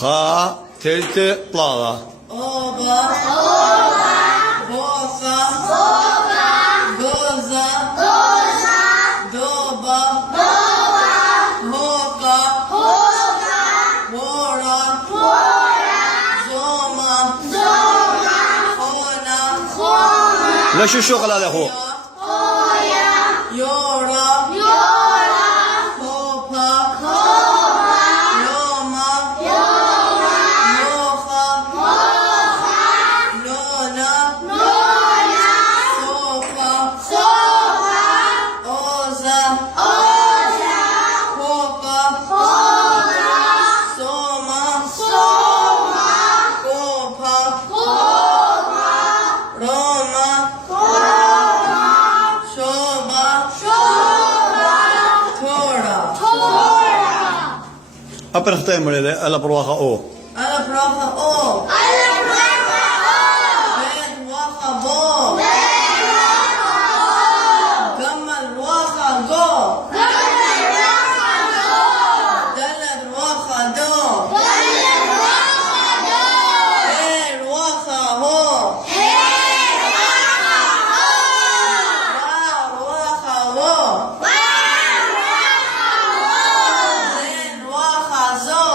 خا تلت طلاغة. أوبا بوصة جوزة دوبة هوقة ورا زومة خونة. لا شو الشغل هذا أخوه؟ يورا هوبا يوما يوخا لولا صوفا أوزا هوقا صوما كوبا روما شوبا تورا. أبن اختار مريضة ألا بروخة أو. ألا بروخة أو. بيت وخة بو. جمل وخة جو. دلد وخة دو. هير وخة هو. واو وخة وو. زين وخة زو.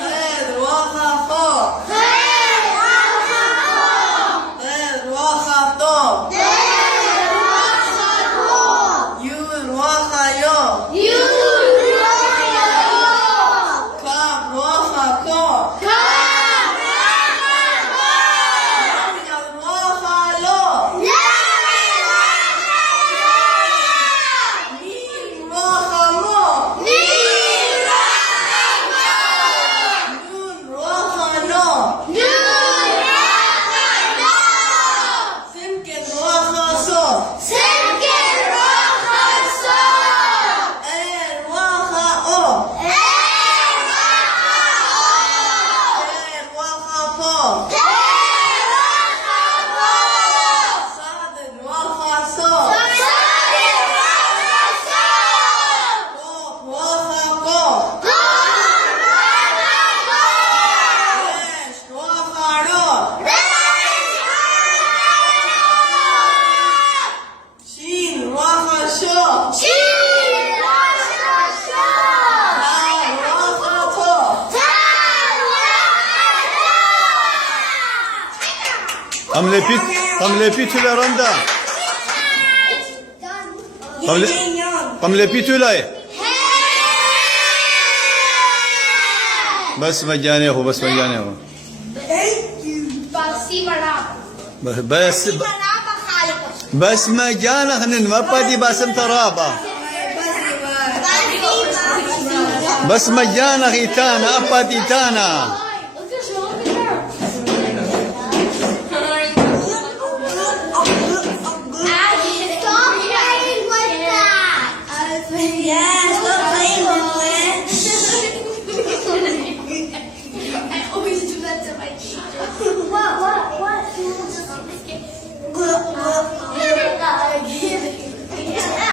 خير وخة خو. خير وخة تو. يور وخة يو. كاب وخة كو. يور وخة لو. ميم وخة مو. نون وخة نو. سمكن وخة صو. اين وخة او. اين وخة بو. صاد وخة صو. قوف وخة قو. ريش وخة رو. شين وخة شو. تاء وخة تو. هم لبيتو لرندا. هم لبيتو لاي. بس مجاني أخو بس مجاني أخو. بس مجانا خنن ما بدي باسم ترابا. بس مجانا خيتانا أبدي تانا.